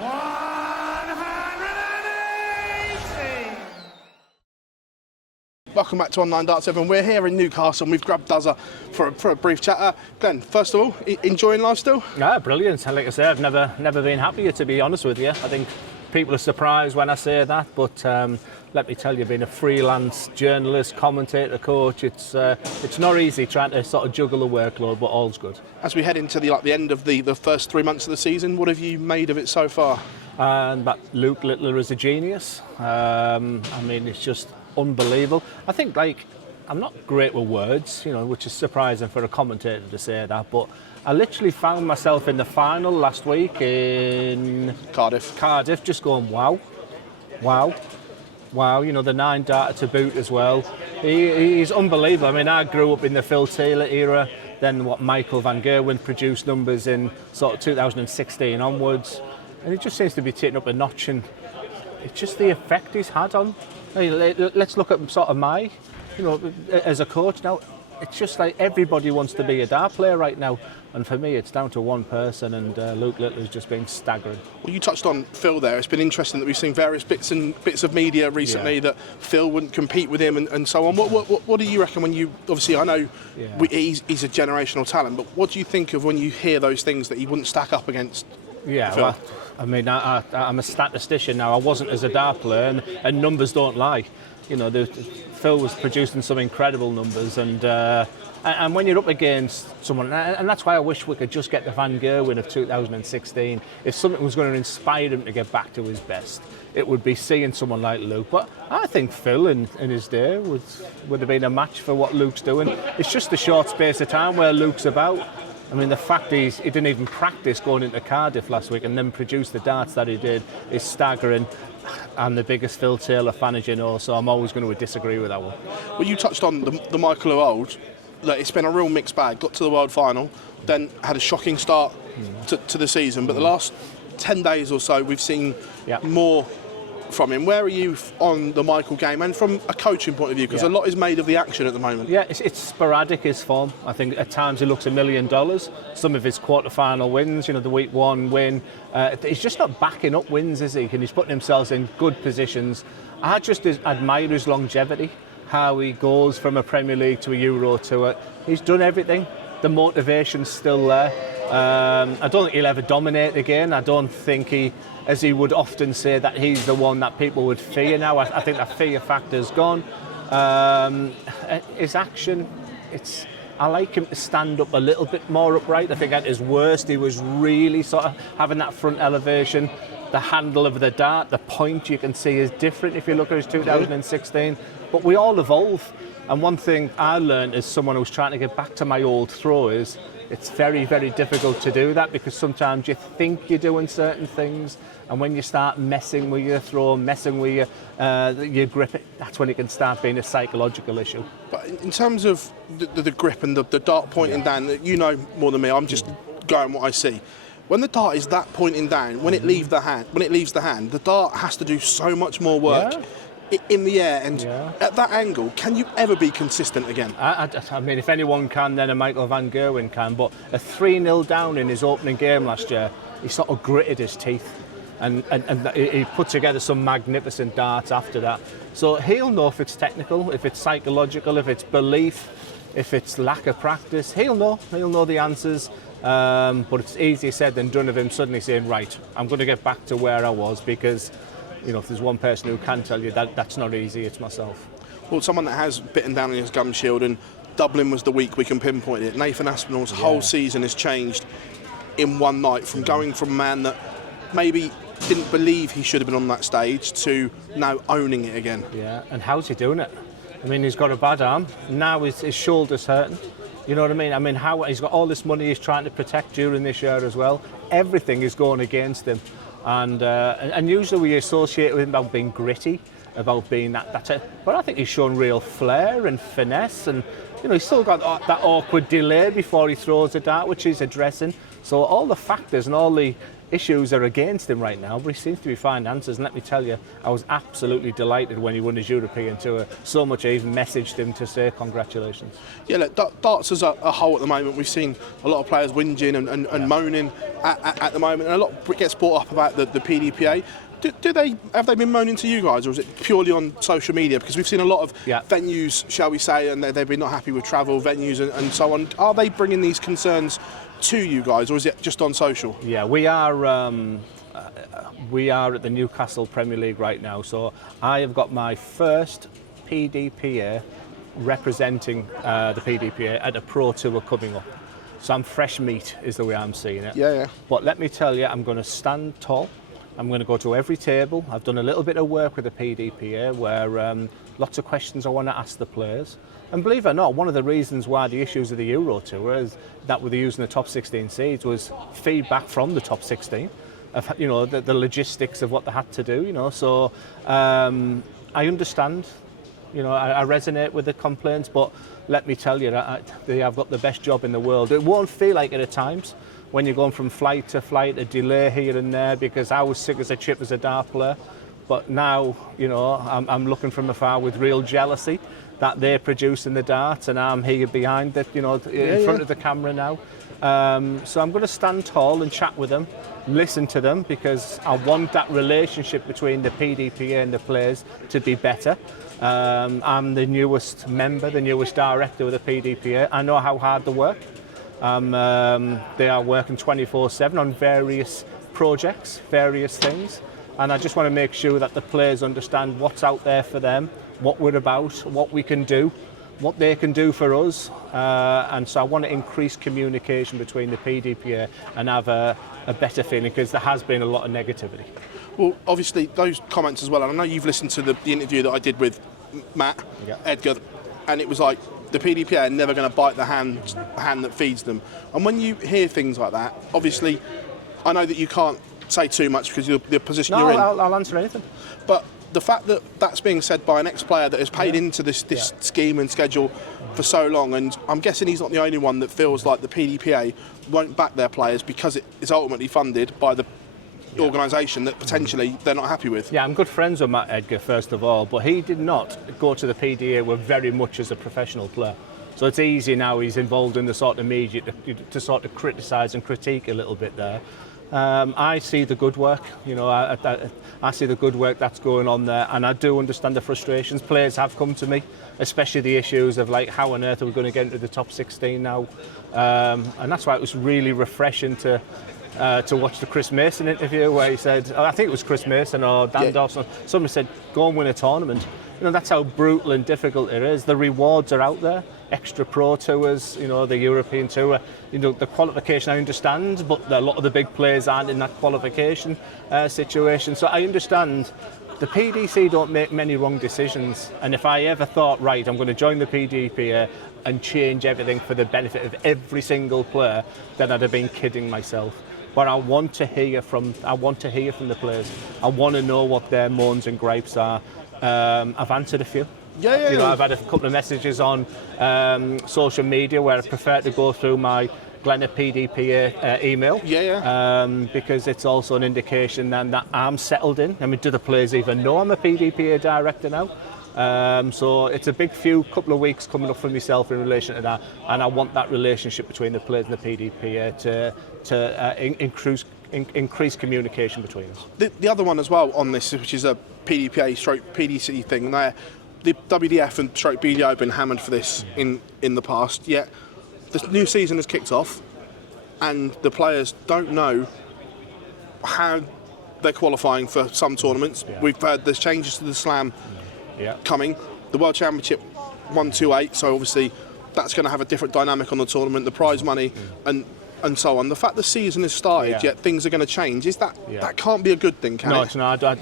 180. Welcome back to Online Darts, everyone. We're here in Newcastle and we've grabbed Duzza for a brief chat. Glenn, first of all, enjoying life still? Yeah, brilliant. Like I say, I've never been happier, to be honest with you. I think people are surprised when I say that, but let me tell you, being a freelance journalist, commentator, coach, it's not easy trying to sort of juggle the workload, but all's good. As we head into the end of the first 3 months of the season, what have you made of it so far? But Luke Littler is a genius. I mean, it's just unbelievable. I think, I'm not great with words, which is surprising for a commentator to say that, but I literally found myself in the final last week in Cardiff, just going, wow, the 9 darter to boot as well. He's unbelievable. I mean, I grew up in the Phil Taylor era, then what Michael van Gerwen produced numbers in sort of 2016 onwards, and it just seems to be taking up a notch, and it's just the effect he's had on. Let's look at sort of as a coach now, it's just like everybody wants to be a dart player right now, and for me it's down to one person, and Luke Littler's just been staggering. Well, you touched on Phil there. It's been interesting that we've seen various bits of media recently that Phil wouldn't compete with him and so on. What do you reckon when you, obviously I know he's a generational talent, but what do you think of when you hear those things that he wouldn't stack up against Phil? Well, I mean, I'm a statistician now. I wasn't as a dart player, and numbers don't lie. Phil was producing some incredible numbers, and when you're up against someone, and that's why I wish we could just get the Van Gerwen of 2016. If something was going to inspire him to get back to his best, it would be seeing someone like Luke. But I think Phil in his day would have been a match for what Luke's doing. It's just a short space of time where Luke's about. I mean, the fact he didn't even practice going into Cardiff last week and then produce the darts that he did is staggering. I'm the biggest Phil Taylor fan, as you know, so I'm always going to disagree with that one. Well, you touched on the Michael of old. It's been a real mixed bag. Got to the World Final, then had a shocking start to the season. But the last 10 days or so, we've seen more from him. Where are you on the Michael game, and from a coaching point of view, because a lot is made of the action at the moment? Yeah, it's sporadic, his form. I think at times he looks $1 million. Some of his quarter-final wins, the week 1 win, he's just not backing up wins, is he? And he's putting himself in good positions. I just admire his longevity, how he goes from a Premier League to a Euro Tour. He's done everything. The motivation's still there. I don't think he'll ever dominate again. I don't think as he would often say, that he's the one that people would fear now. I think that fear factor's gone. His action, I like him to stand up a little bit more upright. I think at his worst, he was really sort of having that front elevation. The handle of the dart, the point you can see is different if you look at his 2016. But we all evolve. And one thing I learned as someone who's trying to get back to my old throw is it's very, very difficult to do that, because sometimes you think you're doing certain things, and when you start messing with your throw, messing with your grip, that's when it can start being a psychological issue. But in terms of the grip and the dart pointing down, you know more than me, I'm just going what I see. When the dart is that pointing down, when it leaves the hand, the dart has to do so much more work in the air, and at that angle, can you ever be consistent again? I mean, if anyone can, then a Michael van Gerwen can, but a 3-0 down in his opening game last year, he sort of gritted his teeth, and he put together some magnificent darts after that. So he'll know if it's technical, if it's psychological, if it's belief, if it's lack of practice. He'll know the answers. But it's easier said than done of him suddenly saying, right, I'm going to get back to where I was, because if there's one person who can tell you that's not easy, it's myself. Well, someone that has bitten down in his gum shield, and Dublin was the week we can pinpoint it. Nathan Aspinall's whole season has changed in one night, from going from a man that maybe didn't believe he should have been on that stage to now owning it again. Yeah, and how's he doing it? I mean, he's got a bad arm. Now his shoulder's hurting. You know what I mean? I mean, how he's got all this money he's trying to protect during this year as well. Everything is going against him. And usually we associate with him about being gritty, about being that's it. But I think he's shown real flair and finesse, and he's still got that awkward delay before he throws the dart, which he's addressing. So all the factors and all the issues are against him right now, but he seems to be finding answers. And let me tell you, I was absolutely delighted when he won his European Tour. So much I even messaged him to say congratulations. Yeah, look, darts as a whole at the moment, we've seen a lot of players whinging and moaning at the moment, and a lot gets brought up about the PDPA. Have they been moaning to you guys, or is it purely on social media? Because we've seen a lot of venues, shall we say, and they've been not happy with travel venues and so on. Are they bringing these concerns to you guys, or is it just on social? Yeah, we are at the Newcastle Premier League right now, so I have got my first PDPA representing the PDPA at a Pro Tour coming up. So I'm fresh meat, is the way I'm seeing it. Yeah. But let me tell you, I'm going to stand tall. I'm going to go to every table. I've done a little bit of work with the PDPA where lots of questions I want to ask the players. And believe it or not, one of the reasons why the issues of the Euro Tour is that we're using the top 16 seeds was feedback from the top 16 of, you know, the logistics of what they had to do, you know. So I understand, you know, I resonate with the complaints, but let me tell you, they have got the best job in the world. It won't feel like it at times when you're going from flight to flight, a delay here and there, because I was sick as a chip as a dart player. But now, you know, I'm looking from afar with real jealousy that they're producing the darts and I'm here behind it, you know, in front of the camera now. So I'm going to stand tall and chat with them, listen to them, because I want that relationship between the PDPA and the players to be better. I'm the newest member, the newest director of the PDPA. I know how hard they work. They are working 24/7 on various projects, various things, and I just want to make sure that the players understand what's out there for them, what we're about, what we can do, what they can do for us, and so I want to increase communication between the PDPA and have a better feeling, because there has been a lot of negativity. Well, obviously those comments as well, and I know you've listened to the interview that I did with Matt, Edgar, and it was like, the PDPA are never going to bite the hand that feeds them. And when you hear things like that, obviously, I know that you can't say too much because of the position you're in. No, I'll answer anything. But the fact that that's being said by an ex-player that has paid into this scheme and schedule for so long, and I'm guessing he's not the only one that feels like the PDPA won't back their players because it is ultimately funded by the organisation that potentially they're not happy with. Yeah, I'm good friends with Matt Edgar, first of all, but he did not go to the PDA with very much as a professional player. So it's easy now, he's involved in the sort of media to sort of criticise and critique a little bit there. I see the good work, you know, I see the good work that's going on there, and I do understand the frustrations. Players have come to me, especially the issues of like, how on earth are we going to get into the top 16 now? And that's why it was really refreshing to watch the Chris Mason interview where he said, I think it was Chris Mason or Dan Dawson, somebody said, go and win a tournament. You know, that's how brutal and difficult it is. The rewards are out there, extra pro tours, you know, the European Tour, you know, the qualification I understand, but a lot of the big players aren't in that qualification situation. So I understand the PDC don't make many wrong decisions, and if I ever thought, right, I'm going to join the PDPA and change everything for the benefit of every single player, then I'd have been kidding myself. But I want to hear from the players. I want to know what their moans and gripes are. I've answered a few. You know, I've had a couple of messages on social media where I prefer to go through my Glen PDPA email. Because it's also an indication then that I'm settled in. I mean, do the players even know I'm a PDPA director now? So it's a big couple of weeks coming up for myself in relation to that, and I want that relationship between the players and the PDPA to increase communication between us. The other one as well on this, which is a PDPA stroke PDC thing, the WDF and stroke BDO have been hammered for this in the past, yet the new season has kicked off and the players don't know how they're qualifying for some tournaments. We've heard there's changes to the Slam coming. The World Championship 128, so obviously that's going to have a different dynamic on the tournament, the prize money and so on. The fact the season has started, yet things are going to change, is that can't be a good thing, can it? No, I don't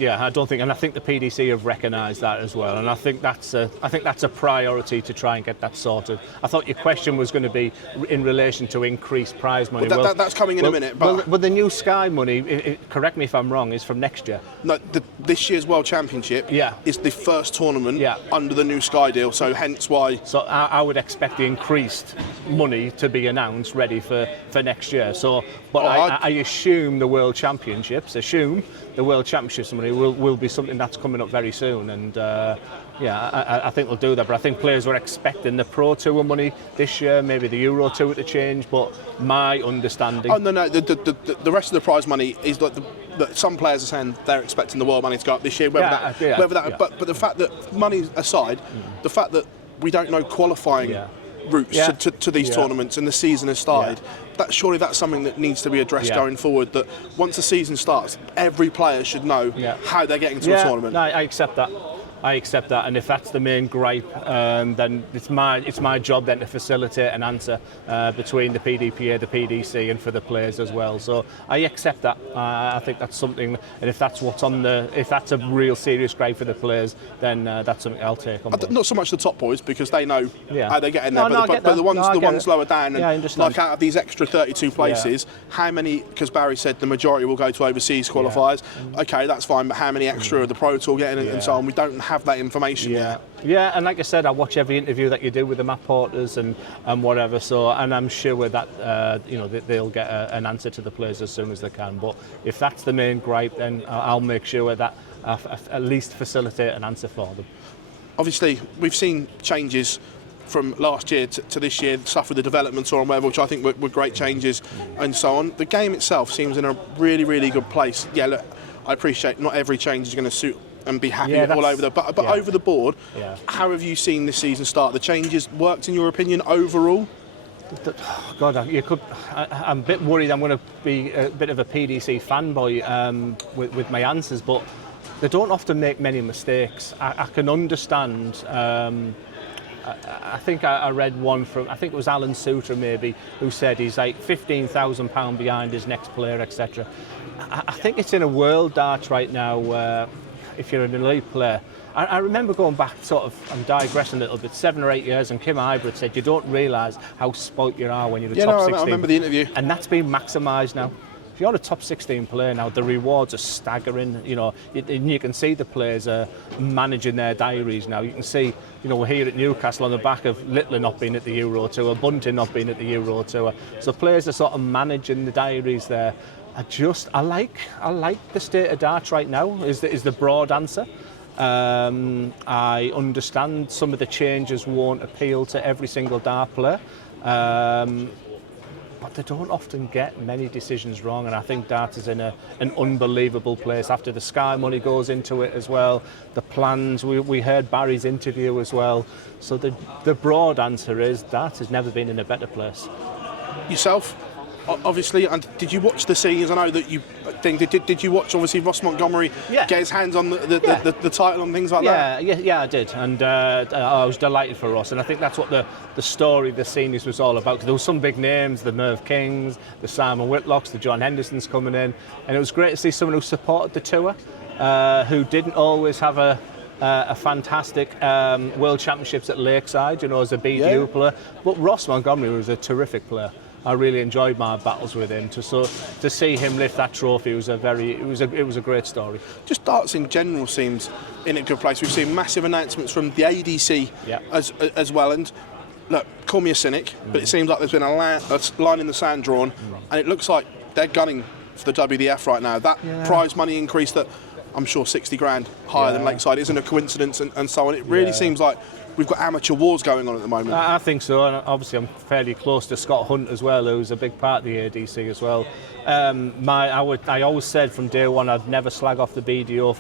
think, and I think the PDC have recognised that as well, and I think that's a priority to try and get that sorted. I thought your question was going to be in relation to increased prize money. Well, that's coming in a minute. But the new Sky money, correct me if I'm wrong, is from next year. No, this year's World Championship is the first tournament under the new Sky deal, so hence why. So I would expect the increased money to be announced, ready for next year. So, but I assume the World Championships money will be something that's coming up very soon, and I think they'll do that. But I think players were expecting the Pro Tour money this year, maybe the Euro Tour to change. But my understanding, the rest of the prize money is like some players are saying they're expecting the world money to go up this year. But the fact that money aside, the fact that we don't know qualifying routes to these tournaments and the season has started, surely that's something that needs to be addressed going forward, that once the season starts, every player should know how they're getting to a tournament. No, I accept that. And if that's the main gripe, then it's my job then to facilitate an answer between the PDPA, the PDC, and for the players as well. So I accept that. I think that's something, and if that's if that's a real serious gripe for the players, then that's something I'll take on board. Not so much the top boys, because they know how they're getting there, but the ones lower down, and like out of these extra 32 places, how many? Because Barry said the majority will go to overseas qualifiers. Okay, that's fine, but how many extra are the Pro Tour getting and so on? We don't have that information yet. Yeah, and like I said, I watch every interview that you do with the Matt Porters and whatever. So, and I'm sure that they'll get an answer to the players as soon as they can. But if that's the main gripe, then I'll make sure that I at least facilitate an answer for them. Obviously, we've seen changes from last year to this year, stuff with the development tour and whatever, which I think were great changes and so on. The game itself seems in a really, really good place. Yeah, look, I appreciate not every change is going to suit and be happy all over but over the board, how have you seen this season start? The changes worked in your opinion overall? God, I'm a bit worried I'm going to be a bit of a PDC fanboy with my answers, but they don't often make many mistakes. I can understand. I think I read one from, I think it was Alan Suter maybe, who said he's like £15,000 behind his next player, etc. I think it's in a world dart right now where if you're an elite player, I remember going back I'm digressing a little bit, 7 or 8 years, and Kim Hybrid said you don't realise how spoilt you are when you're a top 16. I remember the interview. And that's been maximised now. If you're a top 16 player now, the rewards are staggering. And you can see the players are managing their diaries now. You can see, we're here at Newcastle on the back of Littler not being at the Euro Tour, Bunting not being at the Euro Tour. So players are sort of managing the diaries there. I like the state of darts right now, is the broad answer. I understand some of the changes won't appeal to every single dart player, but they don't often get many decisions wrong, and I think dart is in an unbelievable place after the Sky money goes into it as well. The plans, we heard Barry's interview as well. So the broad answer is dart has never been in a better place. Yourself? Obviously, and did you watch the seniors? I know that you think did you watch obviously Ross Montgomery get his hands on the title and things like that? Yeah, I did, and I was delighted for Ross, and I think that's what the story of the seniors was all about. Because there were some big names, the Merv Kings, the Simon Whitlocks, the John Hendersons coming in, and it was great to see someone who supported the tour, who didn't always have a fantastic World Championships at Lakeside, as a BDU player, but Ross Montgomery was a terrific player. I really enjoyed my battles with him. To see him lift that trophy was a great story. Just darts in general seems in a good place. We've seen massive announcements from the ADC as well. And look, call me a cynic, but it seems like there's been a line in the sand drawn, and it looks like they're gunning for the WDF right now. That prize money increase that I'm sure 60 grand higher than Lakeside isn't a coincidence, and so on. It really seems like we've got amateur wars going on at the moment. I think so, and obviously I'm fairly close to Scott Hunt as well, who's a big part of the ADC as well. I always said from day one I'd never slag off the BDO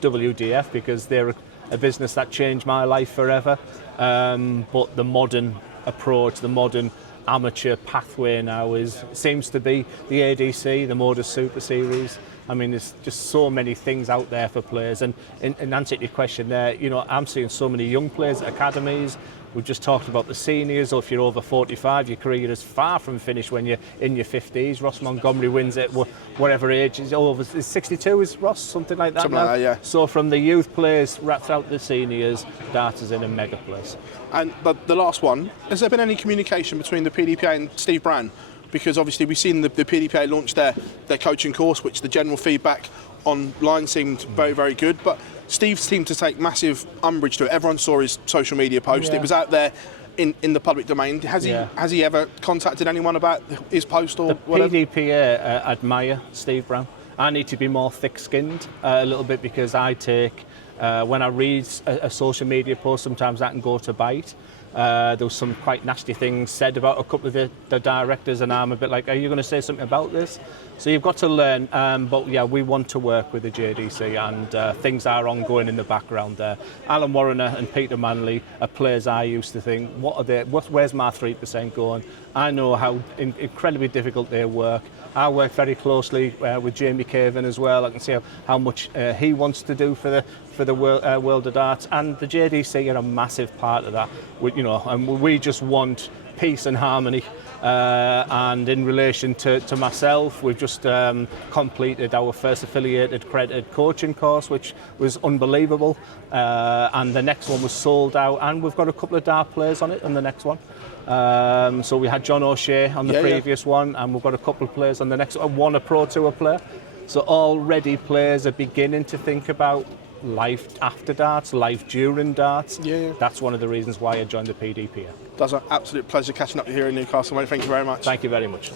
/WDF because they're a business that changed my life forever. But the modern approach, the modern amateur pathway now seems to be the ADC, the Modus Super Series. I mean, there's just so many things out there for players. And in answer to your question there, I'm seeing so many young players at academies. We've just talked about the seniors, or if you're over 45, your career is far from finished when you're in your 50s. Ross Montgomery wins it whatever age. Is 62, is Ross? Something like that. Something like that, yeah. So from the youth players right throughout the seniors, dart is in a mega place. And the last one, has there been any communication between the PDPA and Steve Brand? Because obviously we've seen the PDPA launch their coaching course, which the general feedback online seemed very, very good. But Steve seemed to take massive umbrage to it. Everyone saw his social media post. It was out there in the public domain. Has he ever contacted anyone about his post or the whatever? Pdpa admire Steve Brown. I need to be more thick-skinned a little bit, because I take, when I read a social media post, sometimes that can go to bite. There was some quite nasty things said about a couple of the directors, and I'm a bit like, are you going to say something about this? So you've got to learn, but yeah, we want to work with the JDC, and things are ongoing in the background there. Alan Warrener and Peter Manley are players I used to think, where's my 3% going? I know how incredibly difficult they work. I work very closely with Jamie Caven as well. I can see how much he wants to do for the world of darts, and the JDC are a massive part of that. And we just want peace and harmony. And in relation to myself, we've just completed our first affiliated accredited coaching course, which was unbelievable. And the next one was sold out, and we've got a couple of dart players on it on the next one. So we had John O'Shea on the previous one, and we've got a couple of players on the next one, a Pro Tour player. So already players are beginning to think about life after darts, life during darts. That's one of the reasons why I joined the Pdpa. That's an absolute pleasure catching up here in Newcastle, mate. Thank you very much. Thank you very much.